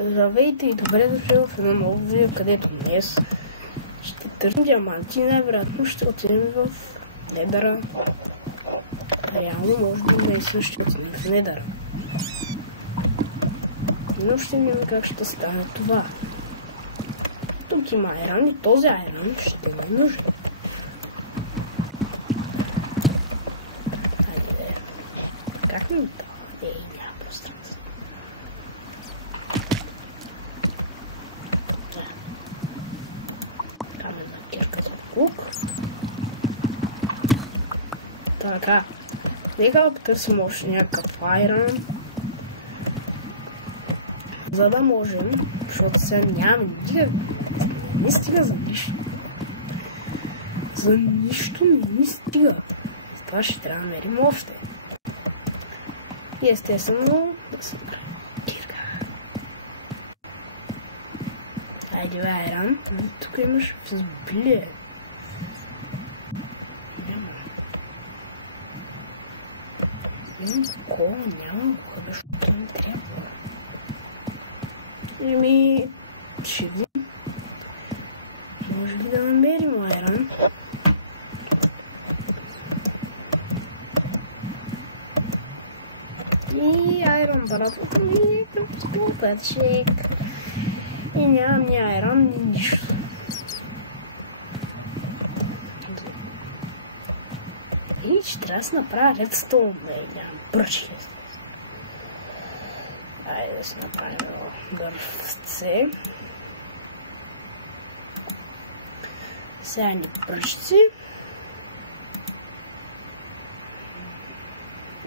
Здравейте и добре дошли в едно ново видео, където днес ще търсим диаманти и най-вероятно ще отидем в Недъра. Реално може би днес ще отидем в Недъра. Но ще видим как ще стане това. Тук има айран и този айран ще ни е нужен. Хайде, как ми дава? Няма пространство. Каменна кирка за лук. Така, нека да потърсим още някакъв айран, за да можем, защото сега нямаме никак, не стига за нищо. За нищо не ни стига. Това ще трябва да намерим още. И естествено да се направим кирка. Айде бе, айран. Тук имаш в изобилие. Имам такова, няма защото ми трябва. Еми, ще видим. Може ли да намерим айран? И айран братото ми е към стопачек. И нямам ни айран, ни нищо. И ще трябва да се направя редстоун, нямам пръчки. Айде да си направим дървце. Сега ни пръчци.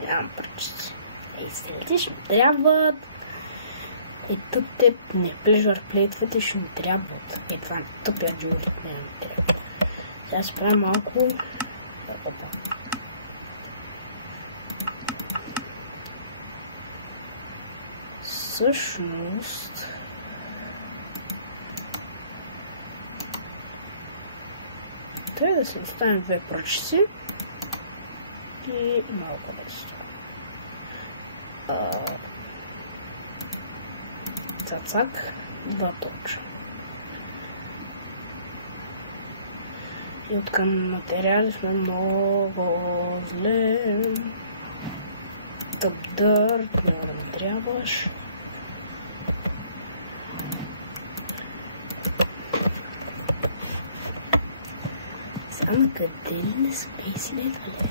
Нямам пръчци. Ей, стрелите ще ми трябват. И тъпте, не, плежър плейтвате ще ми трябват. Е, това е тъпия джурит, не ми трябва. Сега ще правя малко. Опа. Всъщност трябва да си оставим две пръчици и малко нещо. Цацак, два точа. И откъм материали сме много зле. Тъп дърт, няма да ми трябваш. Само къде ли не сме изследвали?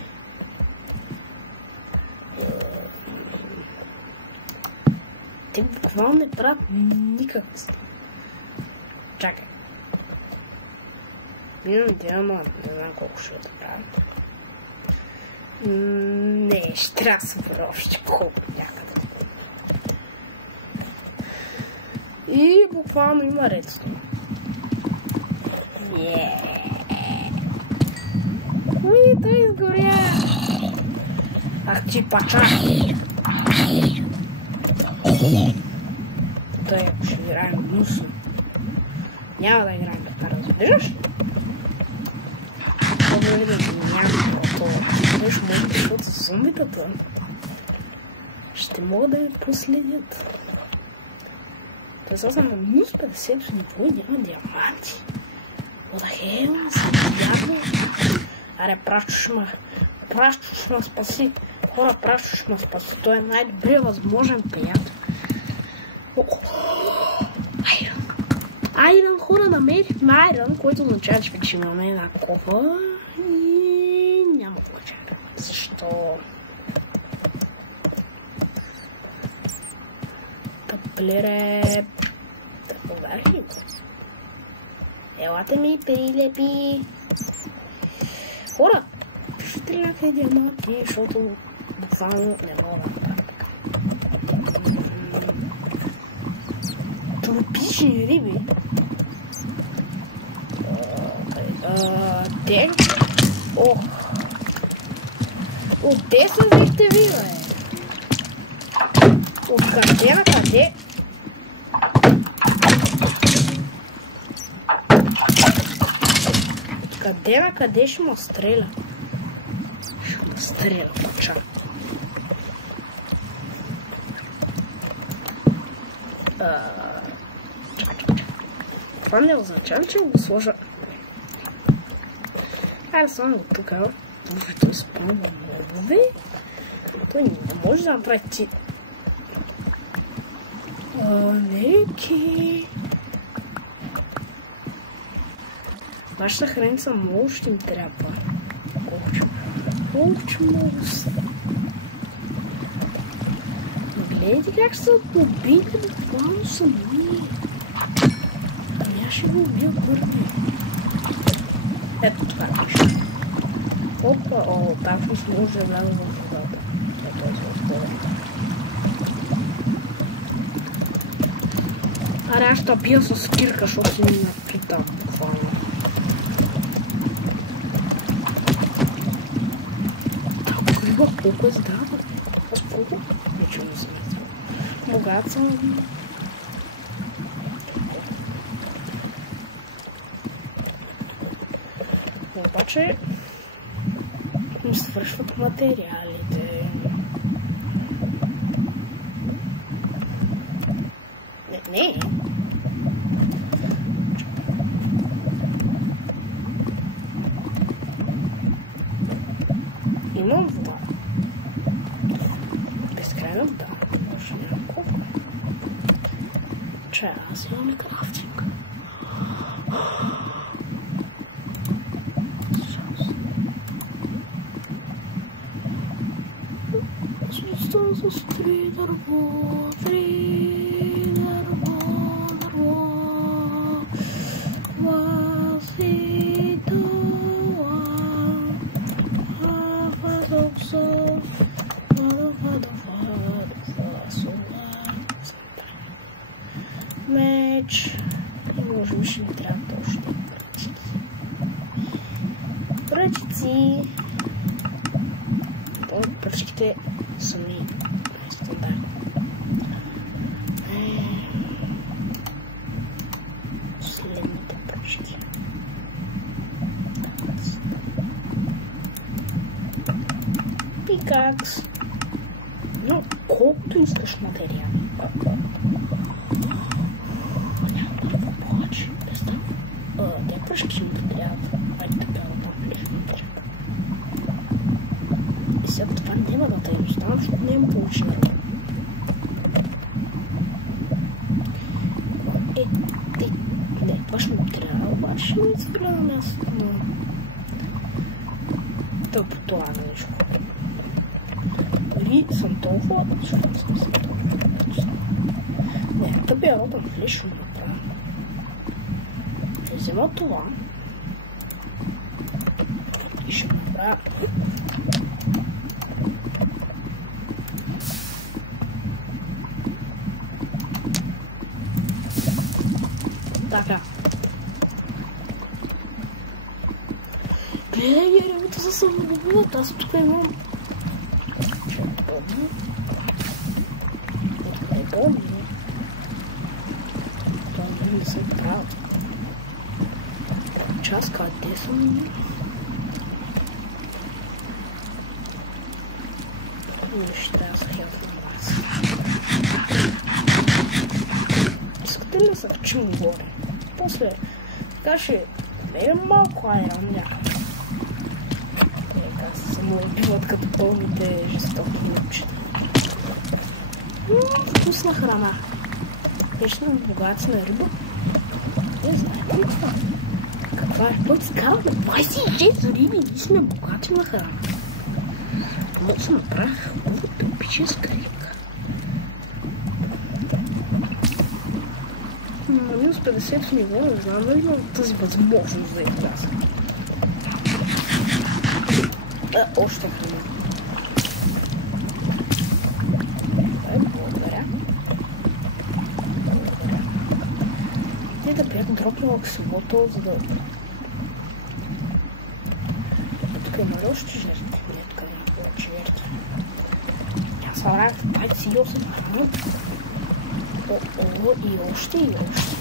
Те буквално не правят никакъв. Чакай. Имам диамант, не знам колко ще да правя. Не, ще трябва да се върна още колко някъде. И буквално има редстоун. Уи, той изгоря! Ах ти пача! Той ако ще играем гнусно. Няма да играем така, разбираш? По-добре да няма такова. Нещо може да защото с зомбитата ще могат да я последят. Тоест аз съм на минус 50 ниво и няма диаманти. What the hell? Съм явно. Аре, пращаш ме спаси. Хора, пращаш ме спаси. Той е най-добрият възможен приятел. Айран. Айран, хора, намерихме айран, който означава, че вече имаме една кофа и няма да чакаме. Защо? Тъплере. Тъпълдарих ли го? Елате ми, прилепи. Хора, пишете ли някакви диаманти, защото буквално не мога да направя така. Тропични риби. Те? Ох. Отде се взехте ви, бе? Откъде на къде? Къде на къде ще ме стреля? Ще ме стреля, пача. Това не означава, че го сложа. Айде само от тук. Той спълва мобове. Той не може да направи ти. Неки. Вашата храница много ще ми трябва. Колко че много са. Гледайте как са побили буквално сами. Аз ще го убия първи. Ето това пише. Опа, там ще може да вляза в водата. Ето е за отворен. Аре, аз ще бия с кирка, защото си ми напитам буквално. Колко е здраво? Аз колко? Ничего не съм здраво. Богат съм. Обаче ми свършват материалите. Не. Имам вода. Безкрайно да. Може няколко. Че аз имам крафтинг. С три дърво. Меч. И може би ще ни трябва още пръчици. Пръчките са ми стандартни. Следните пръчки. Пикакс. Но колкото искаш материал. Няма да плачи. Тя пръчки ми да трябва. Айде така да влезем на тръка. И сега това няма да те оставам, защото не им получи на това. Не, това ще ми трябва, обаче ще ми спира на мястото на тъпото нещо. Дори съм толкова, защото съм толкова. Не, тъпия родъм лично направя. Взема това и ще направя така. Гледай, ребята са самолюбиват, аз тук имам. Не помня. Това не съм прав. Час къде съм? Ще трябва да се хелфна вас. Искате ли да се вчим горе? После така ще е малко айрон някакъв. Така се самоубиват като пълните жестоки мъчета. Вкусна храна. Вече на богати на риба. Не знаете ли това? Каква е? Той си казва 26 риби и сме богати на храна. Мога се направих хубаво тропическа река. На минус 50 ниво, не знам дали имам тази възможност да изляза. Още храна. Благодаря. Не да бях дропнала ксилото, за да... Тук има ли още жертви? Не, тук има повече жертви. Аз събрах 28 храна. И още, и още.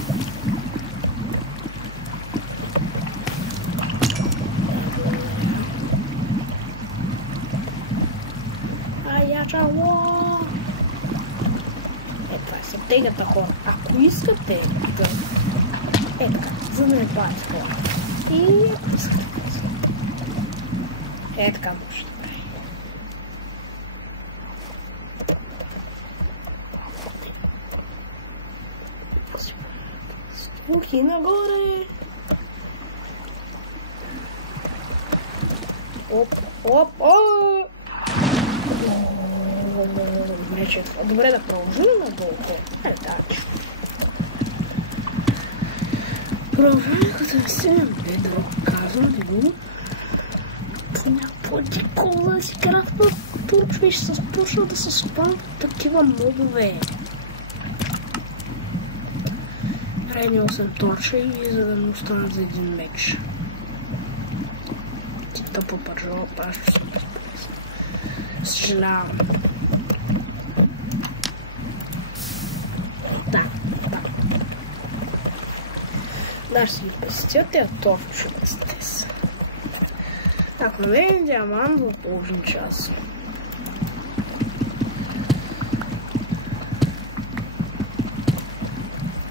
Чало! Това е стратегията, хора. Ако искате да... Е така, за да не падат хора. И ако искате да... Е така може да прави. Струки нагоре. Оп, оп, оп! Добре да продължим надолу. Продължим, като не стигнем бедро. Казвам ви го. Някаква дикола да си карат по турчва и ще се спочна да се спам такива мобове. Реднил съм торча и за да не останат за един меч. Ти тъпо пържава, пащо съм безполезен. Съжалявам. Да, ще ги пестя тия торчове с тез. Ако намерим диамант в половин час.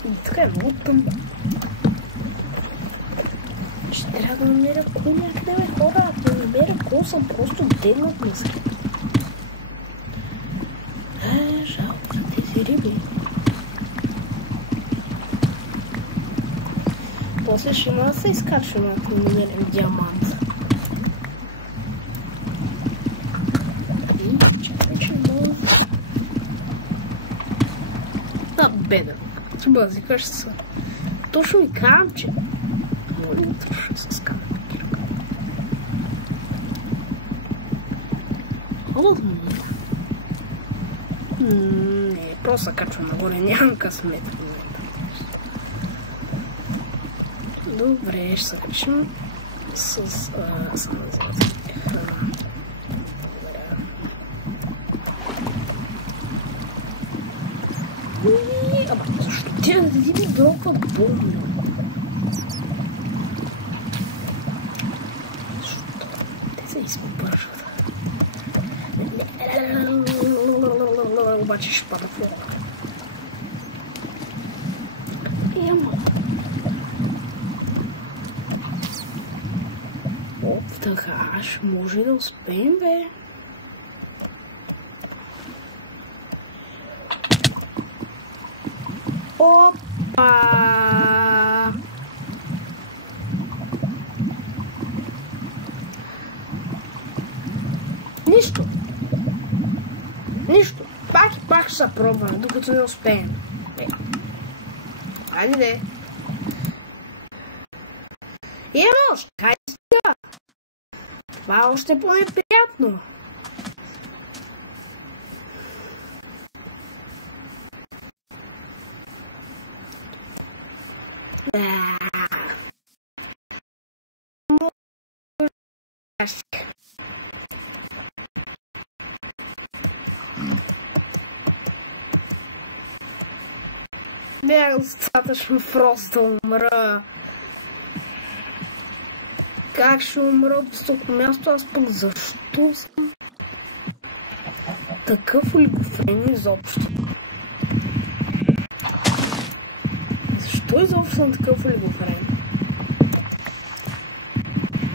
И така е много тъмно. Ще трябва да намеря кой някъде хора. Ако не намеря кой съм просто дегнат мисли. Жалко за тези риби. После ще има да се изкачваме, ако намерим диамант. И чакай, че мога... А, беден. Ти базикаш се. Точно ви казвам, че... Моля да троши с камък. Холодно ми е. Не, просто качвам нагоре, нямам късмет. Добре, ще се качим с... Ама, защо тя да ти ми дропват бомби? Защо? Те се изпършват. Обаче ще пада в лока. Ема. Оп, така, ще може да успеем, бе. Опа! Нищо. Нищо. Пак ще се пробваме, докато не успеем. Айде де. Емош, кай сега? Това е още по-неприятно. Бях достатъчно просто да умра. Как ще умра от високо място? Аз пък защо съм такъв олигофрен изобщо? Защо изобщо съм такъв олигофрен?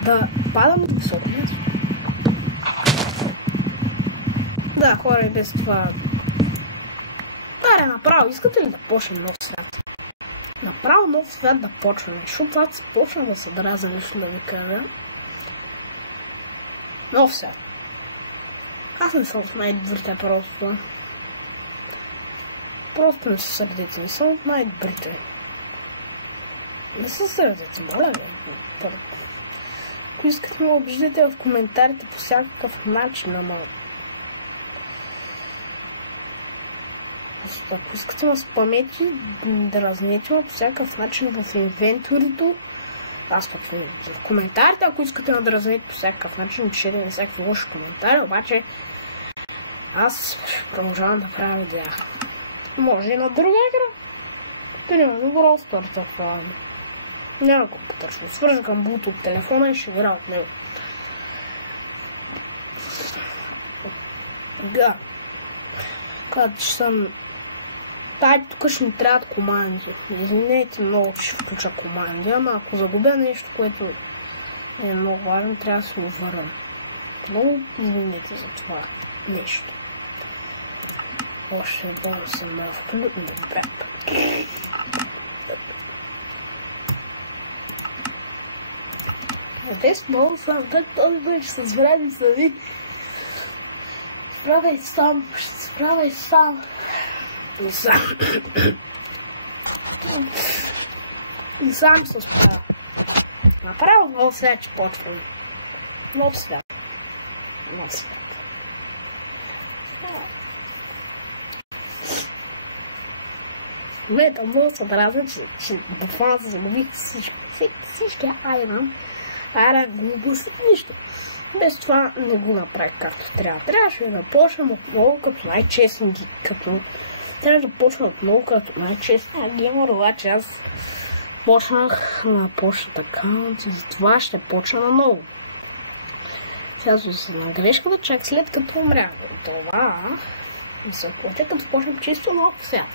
Да падам от високо място. Да, хора, и без това... Даре, направо, искате ли да почнем нов свят? Направо нов свят да почваме, защото аз се почна да се драза нещо да ви кажа. Нов свят. Аз не съм от най-добрите просто. Просто не се сърдите, не съм от най-добрите. Не се сърдите, моля ви. Ако искате ме обиждате в коментарите по всякакъв начин, ама... Ако искате ме спамете, да разнете ме по всякакъв начин в инвентурито, аз пък в коментарите, ако искате ме да разнете по всякакъв начин, пишете на всякакви лоши коментари, обаче аз продължавам да правя видеа. Може и на друга игра. Примерно добро старта това. Няма по-точно. Свържа към бут от телефона и ще игра от него. Да. Когато съм Тай, тук ще ми трябват команди. Извинете много, че ще включа команди, ама ако загубя нещо, което е много важно, трябва да се увърна. Много извинете за това нещо. Още бързо съм да включим. Добре. Днес много съм този ден ще се справи сами. Справяй сам, ще се справяй сам. И сам се справя. Направо много сега, че почвам. Нов свят. Нов свят. Не, там много се дразня, че буквално се загубих всички айран глупости, нищо. Без това не го направих както трябва. Трябваше да почнем отново като най-честни Трябва да почна отново като най-честния геймър, обаче аз почнах на почнат акаунт и затова ще почна наново. Сега се на грешката, чак след като умрях. Това ми се получи, като почнем чисто нов свят.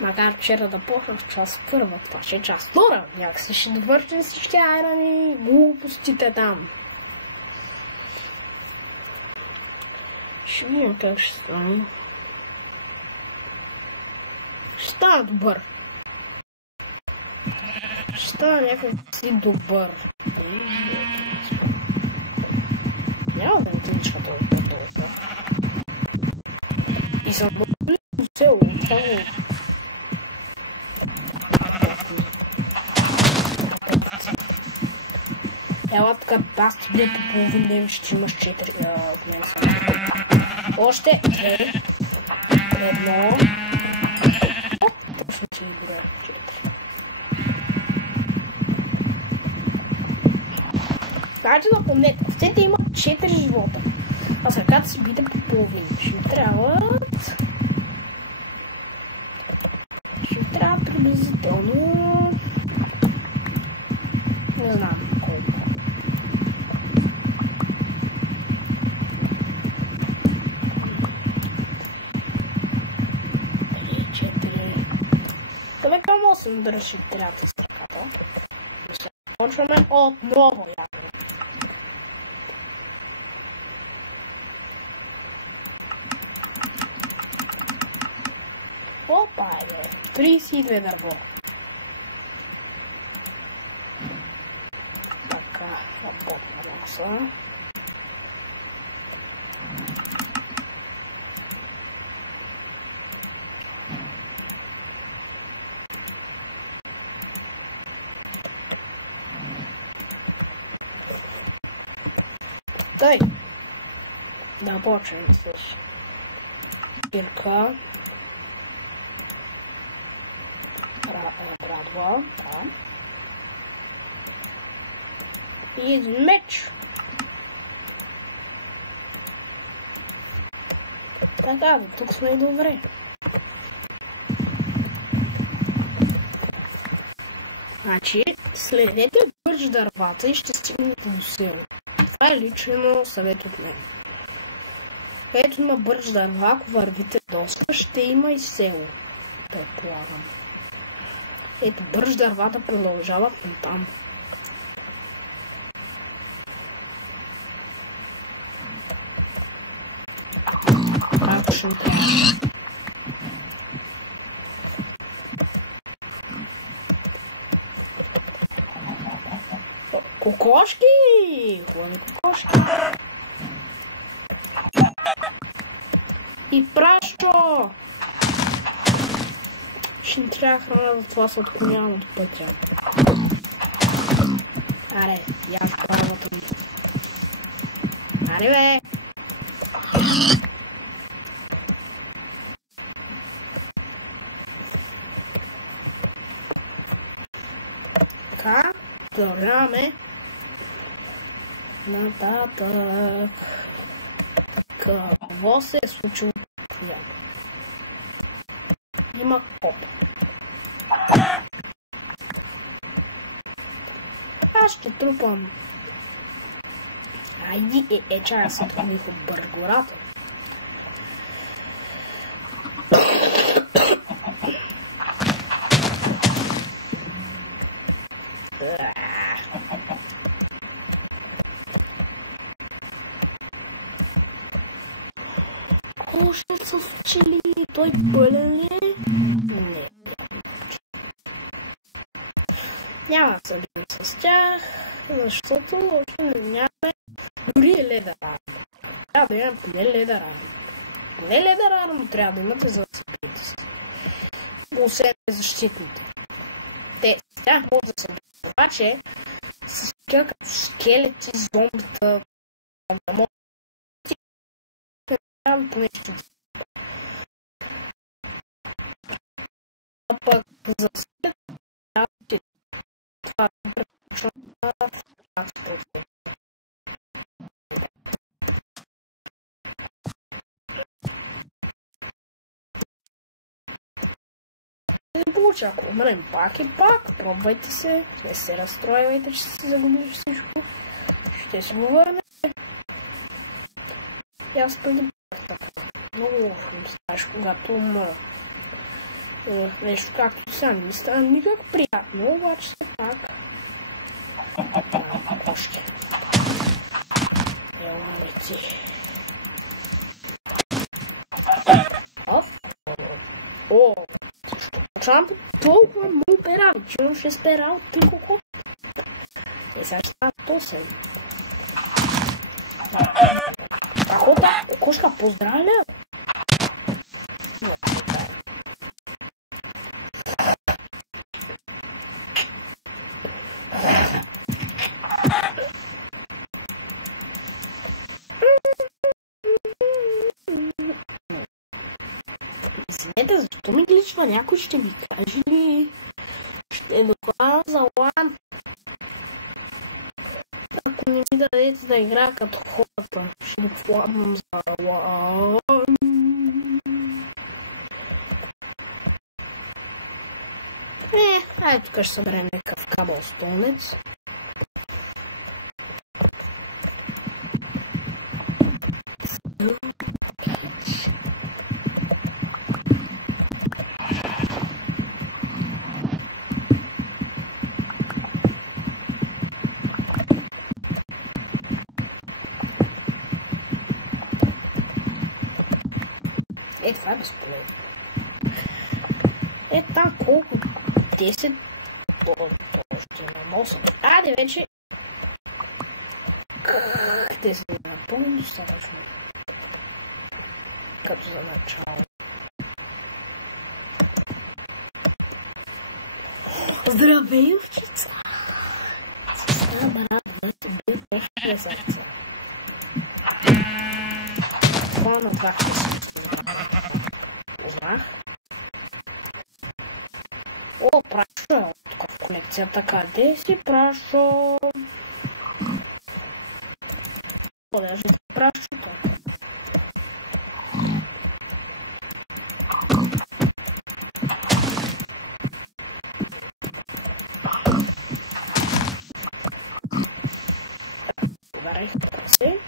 Макар вчера да почнах час първа, това ще е час втора. Някакси ще довършим всички айрани, глупостите там. Ще видим как ще стане. Ще стана добър. Ще стана някак си добър. Няма да ми тъничка този път. И съм добър до село. Ела така, аз ти бе по половин ден, ще имаш 4 Още 2, 1. Точно си добре, 4. Значи да помнете, овцете имат 4 живота, а с ръката си бите по половин. Ще трябва приблизително, не знам колко. Към 8 държи трябва с ръката. Почваме отново явно. Опа, 32 дърво. Така, работна маса. Тъй, да почнем с кирка, брадва, да. И един меч. Така, до тук сме и добре. Значи, следете бърж дървата и ще стигнете до село. Това е лично съвет от мен. Ето има бърж дърва, ако вървите доста, ще има и село. Предполагам. Ето бърж дървата продължават там. Как ще трябва? Кокошки! Хубави кокошки! И пращо! Ще ни трябва храна, затова се отклонявам от пътя. Аре, яш правата ми. Аре бе! Така, продължаваме. Нататък. Какво се е случило? Има коп. Аз ще трупам. Айди, чая се отклоних от бъргората. Че ли той пълен ли е? Не. Няма да се бидем с тях, защото още не нямаме дори ледера. Трябва да имаме поне ледера. Поне ледера, но трябва да имате, за да се биете с. Освен защитните. Те с тях може да се бият. Обаче, с тях като скелети, зомбита, да може да трябва по нещо. А пък за след това предпочна не получи, ако умрем пак и пак, пробвайте се, не се разстройвайте, че си загубиш всичко, ще си го върнете. И аз преди пак така, много лошо ми ставаш, когато умра. Нещо както сега не става никак приятно, обаче все пак. Кошки. Ела лети. Оп. О, почвам толкова много пера, че ще спера от тихо. И сега ще става тосен. Охота, кошка, поздравля! Извинете, защо ми гличва? Някой ще ми каже ли? Ще докладам за лан. Ако не ми дадете да играя като хората, ще докладам за лан. Айде тук ще съберем някакъв кабелстонец. Това е безполезно. Там колко? 10? Още имам 8. Айде вече. Те са напълно достатъчно. Като за начало. Здравей, овчица! Сега брат, да се бие пешкия сърце. Това на това ще се познах. О, Прашо! Тук в колекцията къде си, Прашо? О, даже Прашото. Ударих се.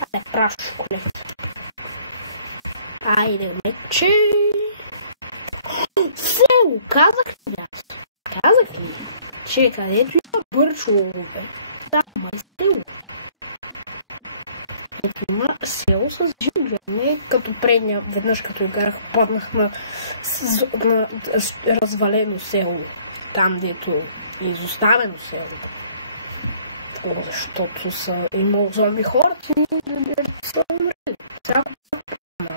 Айде, Прашо колекция. Айде, мече. Село, казах ли аз? Казах ли? Че където има бърчове, там има и село. Ето има село с джунгля. Не като предния, веднъж като играх, паднах на развалено село. Там, дето е изоставено село. Защото са имал зомби хората и са умрели. Сега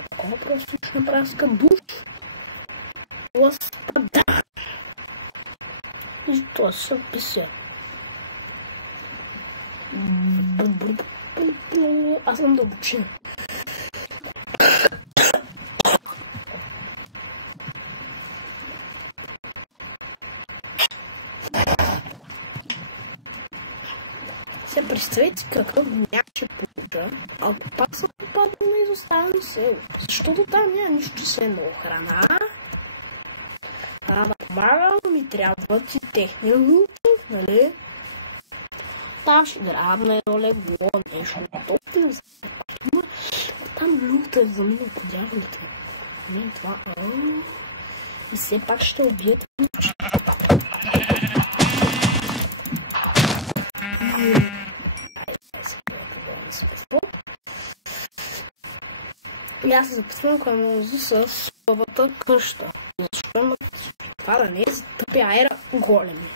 такова просто ще направя с душ. Господа! И то са писе. Аз съм дълбочина. Се представете какъв няк ще получа, ако пак съм попаднал на изоставено село. Защото там няма нищо освен охрана. Да помагам, ми трябват и техни лути, нали? Там ще грабна едно легло, нещо топлено за това. Там люта е заминал по дяволите. Не, това... И все пак ще убият ключи. И аз се записвам към с словата къща. Защо имат това да не е за тъпи аера големи?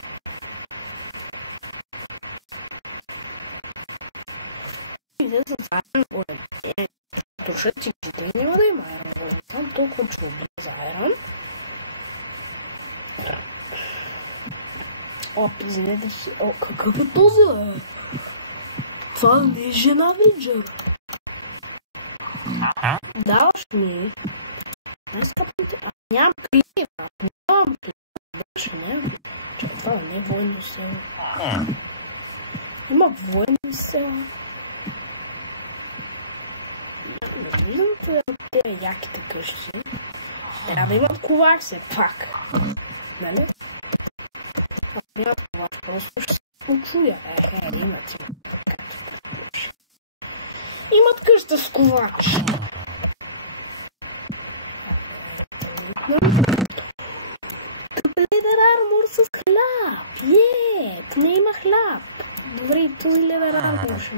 И да са заедно големи. Тушат чиките и няма да има аера големи. Там толкова чуби за аера. О, пизнете си. О, какъв е този? Това не е жена Виджер. Даваш ми. Най-скъпните. Нямам клип. Нямам клип. Нямам клип. Чакай, това не е военно село. Има военни села. Не виждам тези яките къщи. Трябва да имат ковач все пак. Нали? Ако нямат ковач, просто ще се почуя. Имат. Имат къща с ковач. Ледър армор с хляб. Не има хляб. Добре, този ледър армор ще...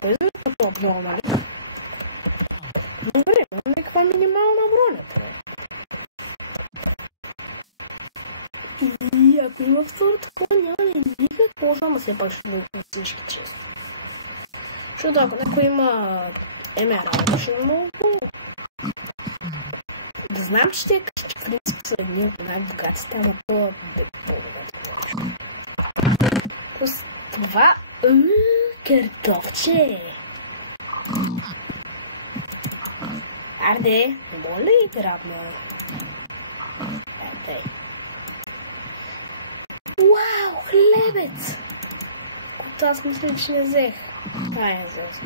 Кой за това обнова, нали? Добре, но някаква минимална броня, бре. И ако има второ такова, няма ли никакво, само все пак ще го всички често. Защото ако някой има емералд, ще е много хубаво. Да знам, че те къщи в принцип са едни от най-богатите, ама това е по-богато. Тоест това... картофче! Арде, не мога ли грабна? Арде. Уау, хлебец! Който аз мисля, че не взех. Я взех.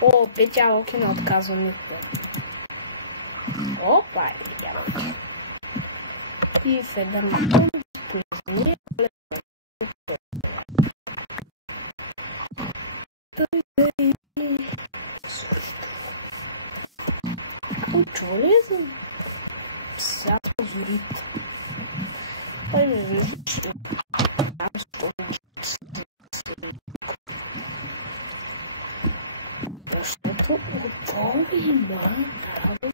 О, 5 ябълки не отказвам никога. Опа, ябълки. И федър на тон, полезни. Чува ли е за псят позорит? Ай, не вижда, че там стои. Защото отдолу има работа.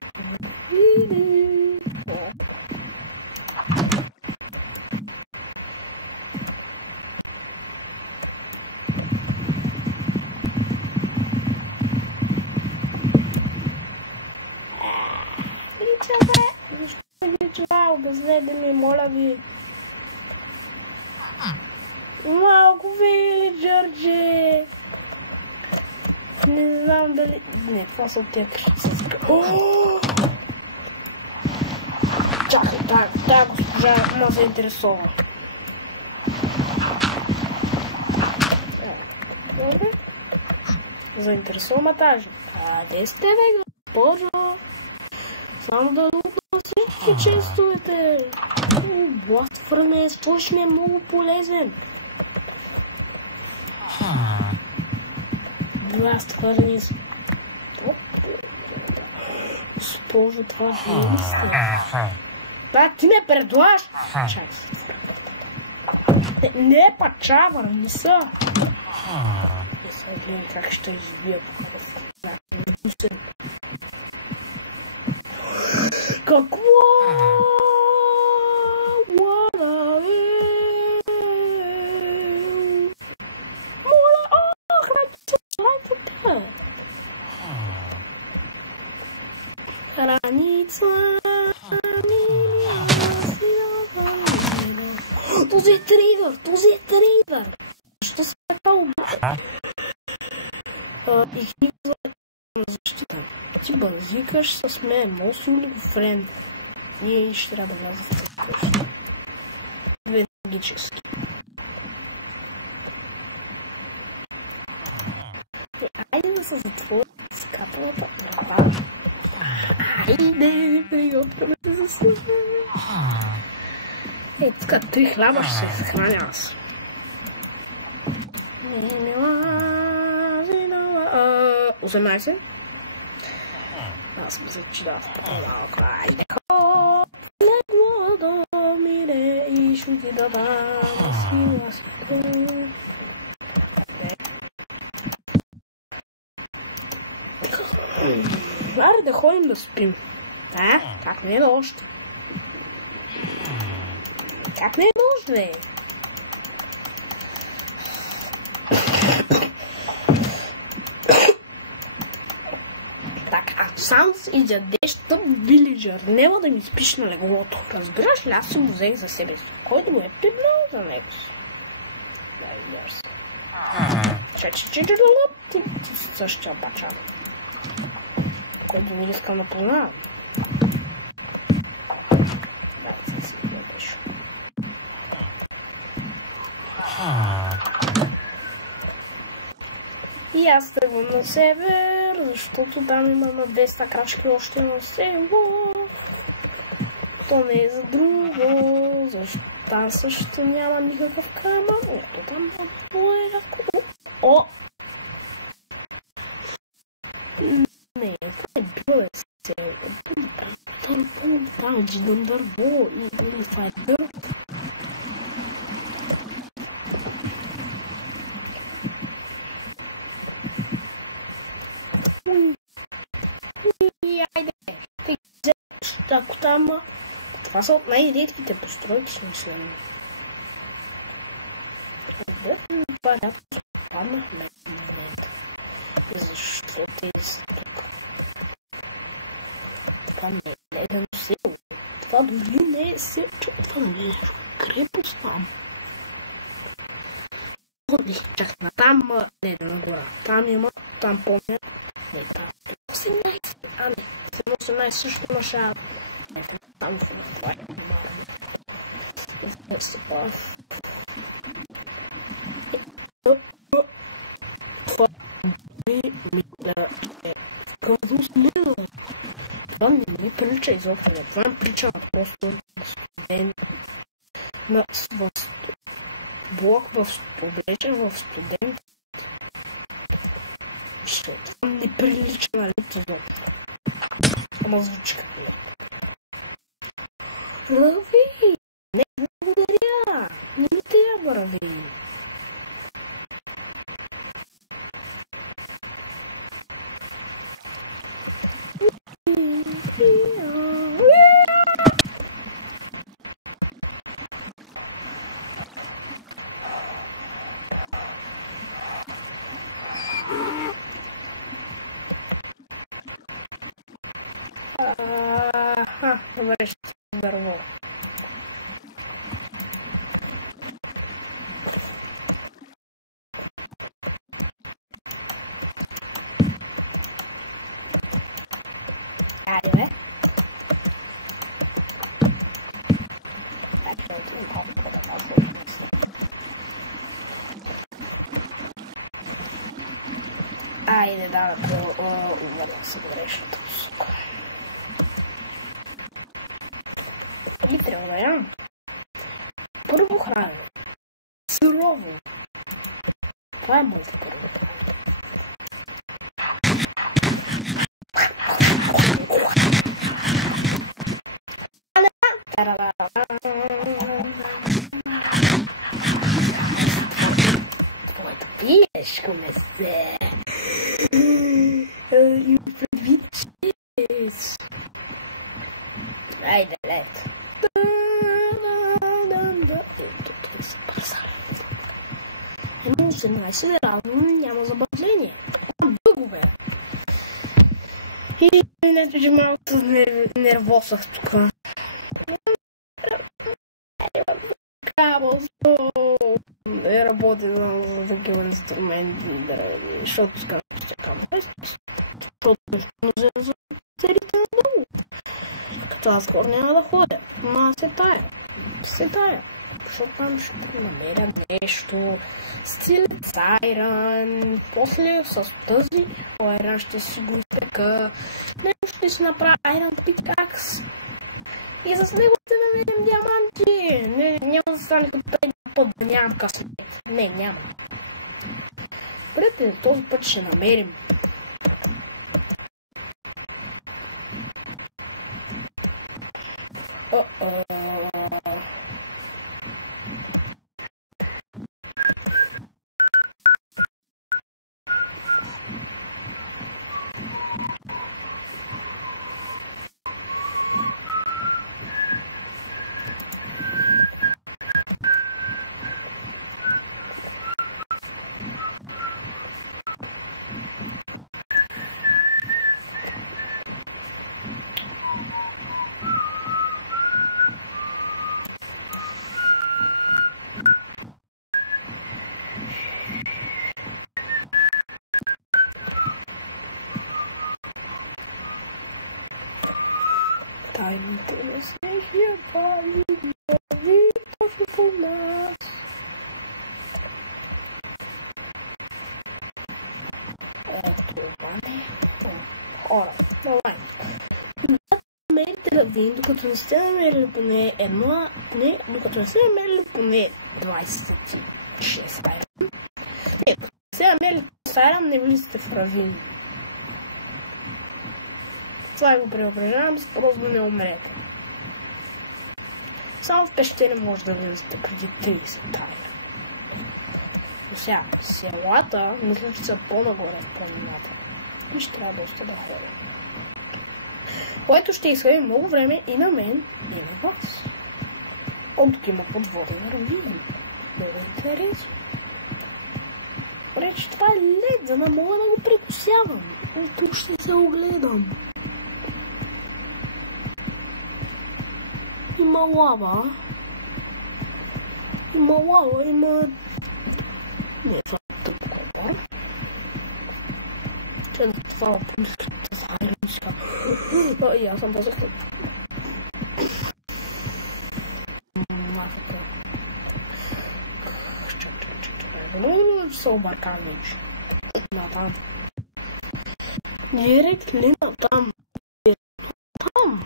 Обяснете ми, моля ви. Малко вилиджърджи. Не знам дали... Не, това са от тия кръщи. Чакай, тая госпожа ма заинтересова. Добре. Заинтересова ма тази. Къде сте, бе, госпожо? Само да всички честовете. Бласт фърнес, точно е много полезен. Бласт фърнес. Госпожо, това вие сте. Да, ти ме предлагаш. Чай. Не, пачавър, не са. Не са, гледам как ще избия по какъв начин. Какво? Моля, храните. Храница. Този е трейдър. Защо се така убива? И книга за защита. Ти бързикаш с мен, може ли го френд? Ние ще трябва да вляза в тази къща. Логически. Айде да се затвори с капаната врата. Айде, приготвяме се за сна. Ей, тук 3 хляба ще се храня аз. 18. Аз мисля, че да. Малко, айде хоп. Легло да мине и ще ти да дам сила си. Аре да ходим да спим. Как не е нощ? Как не е нощ, бе? Така, сам изядеш тъп вилиджър, няма да ми спиш на леглото. Разбираш ли, аз си го взех за себе си. Кой да го е прибрал за него си? Дай, се. Ти си същия бача. Който не искам да познавам. Дай, си гледаш. И аз тръгвам на север, защото там има на 200 крачки още на село. То не е за друго, защото там също няма никакъв камък. Ето там е яко. О! Не, това е било село. Там джидан дърво и това е дърво. Ако там... Това са от най-редките постройки, смислено. Това рядко паднахме в момента. Защо тези са тук? Това не е ледено село. Това дори не е село. Това не е крепост там. Чакай, на там ледена гора. Там има, там помня. Не, там 18. А не, 18 също имаше. Там това е марно. Това ми да е вкъвно смело. Това не ми прилича изобщо. Това ми прилича на просто студент. В блок в облечен в студент. Това не прилича на лето изобщо. Ама звучи като лето. Рави! Не благодаря! Не ми трябва, Рави! Добре, ще се дърво. Айде, бе. Айде, да, увърна се грешното суко. И трябва да ям. Първо хранене. Сурово. Това е моето първо хранене. Твоето пиешко месе. И предвид чест. Айде, лето. Ето, той се бърза. Ема 18 разно няма забавление. Бъгове. И не че малко се нервосах тук. Кабелство. Не работи за такива инструменти, защото скам ще чакам. Защото нужда за целите надолу. Като аз хора няма да ходя. Ма се тая. Защото там ще намеря нещо. Стилец айран. После с тази айран ще си го изпека. Нещо ще си направя айран пикакс. И с него ще намерим диаманти. Няма да стане като предния път да нямам късмет. Не, няма. Пред този път ще намерим. Тайните на снежния палит, нови точно по нас. Това не е хора. Давай. Намерите лавин, докато не сте намерили поне едно, докато не сте намерили поне 26 айрон. Не, докато не сте намерили айрон, не влизате в равин. Това го преображавам, просто да не умрете. Само в пещера може да влизате преди 30 айрон. Но сега, селата, мисля, че са по-нагоре в планината. И ще трябва доста да ходя. Което ще изхвърли много време и на мен, и на вас. Тук има подводен равин. Много интересно. Рече, това е лед, за да мога да го прекусявам. Тук ще се огледам. Има лава. Има... Не, това е тъпко. Че да това помислите за айрон сега. И аз съм по-захлъп. Се объркам вече. Натам. Директ ли натам? Там.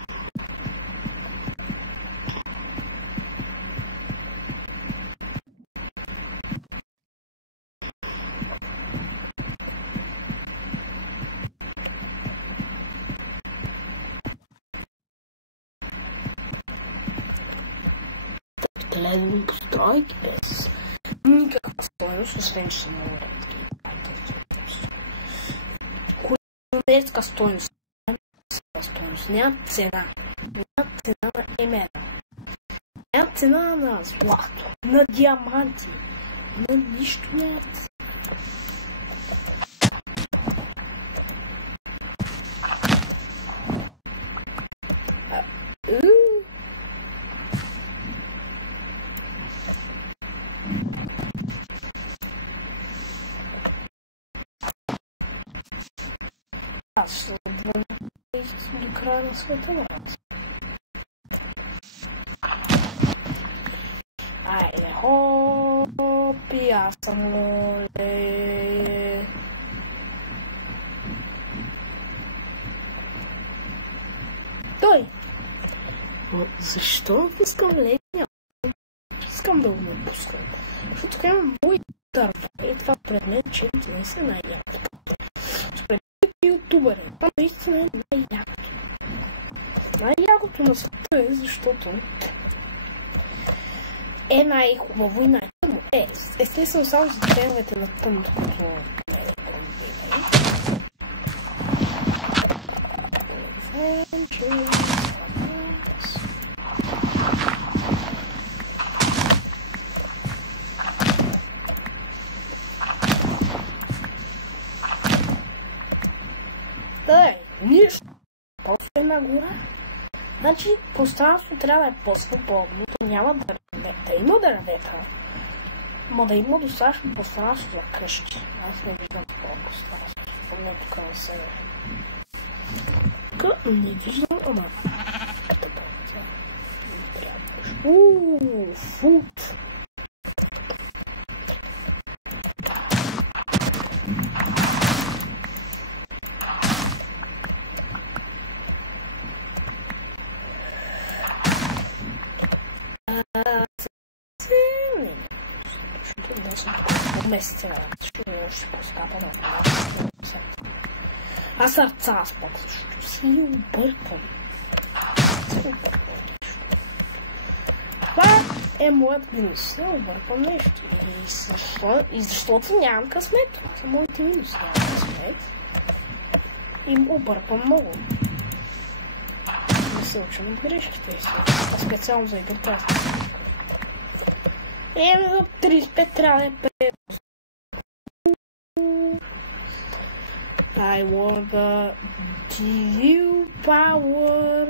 Гледам постройки без никаква стойност, освен че са много редки. Редка стойност. Няма цена. Няма цена на емера. Няма цена на злато, на диаманти, на нищо няма. Аз ще отвън до края на света, брат. Айде, хопи, аз съм лоле. Той! Защо пускам летния? Искам да го напускам. Защото тук има мои дърва. И това пред мен, че не се най-якото. Спред ютубър е. Това наистина е най-якото. Най-якото на света е, защото е най-хубаво и най-тъмно. Естествено само за членовете на тъмното, като не е нищо. Просто една гора. Значи пространството трябва да е по-свободно. То няма дървета. Има дървета. Ма да има достатъчно пространство за къщи. Аз не виждам такова пространство. Поне тук на север. Тук не виждам, ама... Фут! Месеца, ще поскапа на това. А сърца аз пък също си обърквам. Това е моят минус. Не обърквам нещо. И защото нямам късмет. Това са моите минуси. Нямам късмет. И обърквам много. Не се учим от грешките. А специално за играта. За 35 трябва да е пред. I want the GU power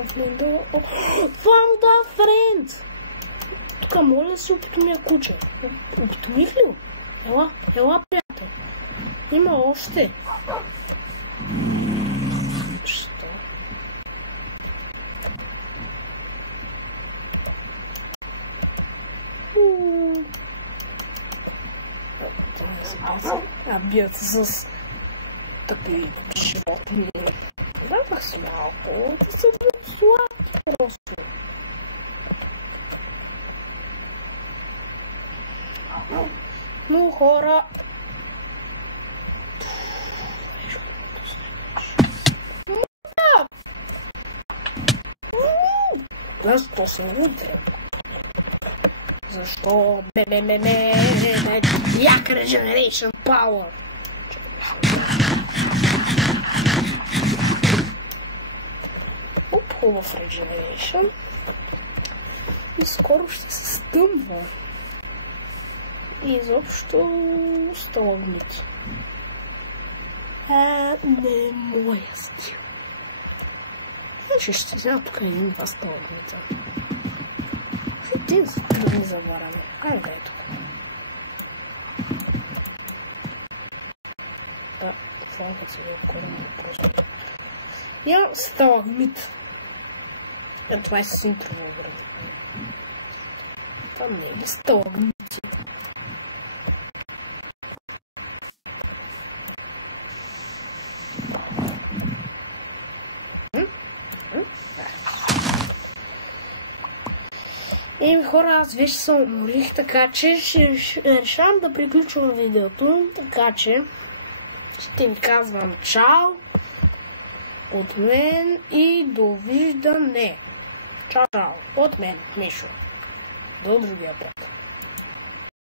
of Nintendo. Това му дава френд! Тук моля да си опитомия куче. Опитомих ли го? Ела, приятел. Има още. Що? бият с такива животни. Дадах си малко, да са били сладки просто. Но хора... Защо съм утря? Защо? Як Regeneration Power! Хубав Regeneration. И скоро ще се стъмва. И изобщо сталагмити. Не моя стил. Ще взема тук един-два сталагмита. Един да не заваряме. Айде ето. Да, фланкът си е коренно просто. Я сталагмит. Това е синтрово време. Това не е ли сталагмити? Хора, аз вече се уморих, така че решавам да приключвам видеото, така че ще ви казвам чао от мен и довиждане. Чао, чао, от мен, Мишо. До другия път.